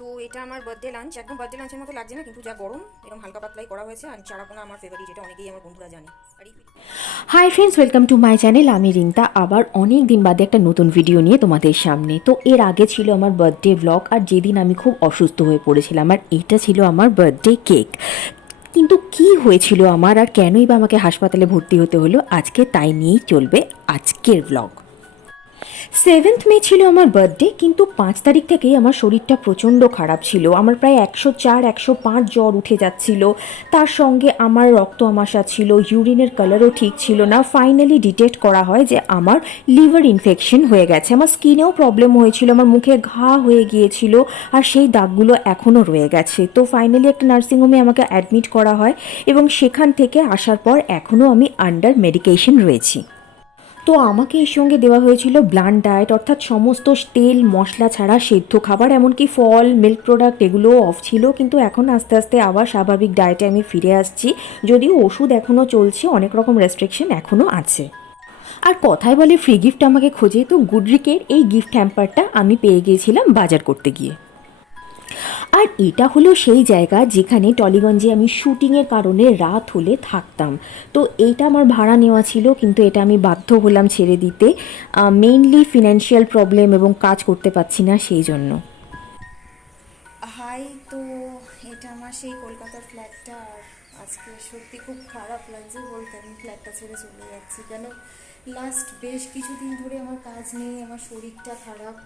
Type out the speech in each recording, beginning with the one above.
তো এটা আমার বার্থডে লাঞ্চ, একদম বার্থডে লাঞ্চের মতো লাগছে না, কিন্তু যা গরম এরকম হালকা পাতলাই করা হয়েছে। আর চারাপোনা আমার ফেভারিট, এটা অনেকেই আমার বন্ধুরা জানে। আর hi friends, welcome to my channel. আমি রিঙ্তা, আবার অনেক দিন বাদে একটা নতুন ভিডিও নিয়ে তোমাদের সামনে। তো এর আগে ছিল আমার বার্থডে ব্লগ, আর যেদিন আমি খুব অসুস্থ হয়ে পড়েছিলাম, আর এটা ছিল আমার বার্থডে কেক। কিন্তু কি হয়েছিল আমার, আর কেনই বা আমাকে হাসপাতালে ভর্তি হতে হলো, আজকে তাই নিয়েই চলবে আজকের ব্লগ। 7th মে ছিল আমার বার্থডে, কিন্তু 5 তারিখ থেকেই আমার শরীরটা প্রচণ্ড খারাপ ছিল। আমার প্রায় 104-105 জ্বর উঠে যাচ্ছিল, তার সঙ্গে আমার রক্ত আমাশা ছিল, ইউরিনের কালারও ঠিক ছিল না। ফাইনালি ডিটেক্ট করা হয় যে আমার লিভার ইনফেকশন হয়ে গেছে। আমার স্কিনেও প্রবলেম হয়েছিল, আমার মুখে ঘা হয়ে গিয়েছিল, আর সেই দাগগুলো এখনও রয়ে গেছে। তো ফাইনালি একটা নার্সিংহোমে আমাকে অ্যাডমিট করা হয়, এবং সেখান থেকে আসার পর এখনও আমি আন্ডার মেডিকেশন রয়েছি। তো আমাকে এর সঙ্গে দেওয়া হয়েছিল ব্লান্ট ডায়েট, অর্থাৎ সমস্ত তেল মশলা ছাড়া সেদ্ধ খাবার, এমনকি ফল মিল্ক প্রোডাক্ট এগুলোও অফ ছিল। কিন্তু এখন আস্তে আস্তে আবার স্বাভাবিক ডায়েটে আমি ফিরে আসছি, যদিও ওষুধ এখনও চলছে, অনেক রকম রেস্ট্রিকশন এখনও আছে। আর কথায় বলে ফ্রি গিফট আমাকে খোঁজে, তো গুডরিকের এই গিফট হ্যাম্পারটা আমি পেয়ে গিয়েছিলাম বাজার করতে গিয়ে। আর এটা হলো সেই জায়গা যেখানে টলিগঞ্জে আমি শুটিংয়ের কারণে রাত হলে থাকতাম। তো এইটা আমার ভাড়া নেওয়া ছিল, কিন্তু এটা আমি বাধ্য হলাম ছেড়ে দিতে, মেইনলি ফিনান্সিয়াল প্রবলেম এবং কাজ করতে পারছি না সেই জন্য। হাই, তো এটা আমার সেই কলকাতার ফ্ল্যাটটা। আর আজকে সত্যি খুব খারাপ লাগছে বলতে, আমি ফ্ল্যাটটা ছেড়ে চলে যাচ্ছি। কেন, লাস্ট বেশ কিছুদিন ধরে আমার কাজ নেই, আমার শরীরটা খারাপ,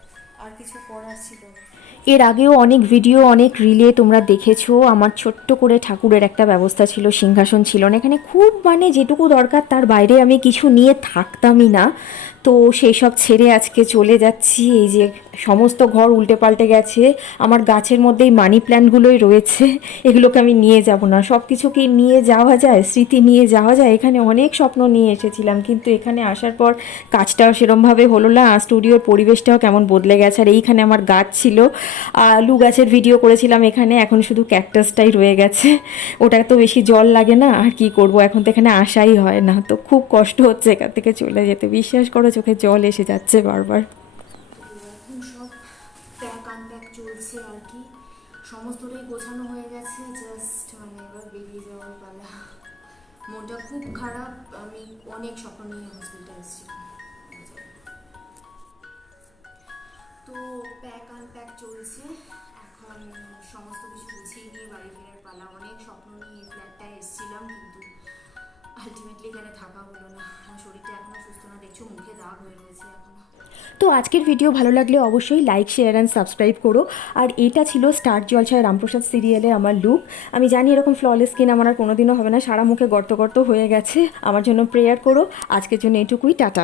আর কিছু করার ছিল না। এর আগেও অনেক ভিডিও, অনেক রিলে তোমরা দেখেছো। আমার ছোট্ট করে ঠাকুরের একটা ব্যবস্থা ছিল, সিংহাসন ছিল না এখানে, খুব মানে যেটুকু দরকার তার বাইরে আমি কিছু নিয়ে থাকতামই না। তো সেই সব ছেড়ে আজকে চলে যাচ্ছি। এই যে সমস্ত ঘর উল্টে পাল্টে গেছে, আমার গাছের মধ্যেই মানি প্ল্যান্টগুলোই রয়েছে, এগুলোকে আমি নিয়ে যাব না। সব কিছু কি নিয়ে যাওয়া যায়, স্মৃতি নিয়ে যাওয়া যায়? এখানে অনেক স্বপ্ন নিয়ে এসেছিলাম, কিন্তু এখানে আসার পর কাজটাও সেরমভাবে হলো না, স্টুডিওর পরিবেশটাও কেমন বদলে গেছে। আর এইখানে আমার গাছ ছিল, আলু গাছের ভিডিও করেছিলাম এখানে, এখন শুধু ক্যাকটাসটাই রয়ে গেছে। ওটা তো বেশি জল লাগে না, আর কি করব, এখন তো এখানে আসাই হয় না। তো খুব কষ্ট হচ্ছে এখান থেকে চলে যেতে, বিশ্বাস করো চোখে জল এসে যাচ্ছে বারবার। এখন সব প্যাক আনপ্যাক চলছে আর কি, সমস্তটাই গোছানো হয়ে গেছে, জাস্ট মানে এবার বেরিয়ে যাওয়ার পালা। মনটা খুব খারাপ, আমি অনেক স্বপ্ন নিয়ে হসপিটাল এসেছিলাম। তো প্যাক আনপ্যাক চলছে এখন, সমস্ত কিছু গুছিয়ে নিয়ে বাড়ি ফেরার পালা। অনেক স্বপ্ন নিয়ে এই ফ্ল্যাটটায় এসেছিলাম, কিন্তু আলটিমেটলি এখানে থাকা হলো না। আমার শরীরটা এখনও সুস্থ না, দেখছো মুখে দাগ হয়ে রয়েছে এখনো। তো আজকের ভিডিও ভালো লাগলে অবশ্যই লাইক শেয়ার অ্যান্ড সাবস্ক্রাইব করো। আর এটা ছিল স্টার জলছায় রামপ্রসাদ সিরিয়ালে আমার লুক। আমি জানি এরকম ফ্ললেস স্কিন আমার আর কোনোদিনও হবে না, সারা মুখে গর্ত গর্ত হয়ে গেছে। আমার জন্য প্রেয়ার করো। আজকের জন্য এটুকুই, টাটা।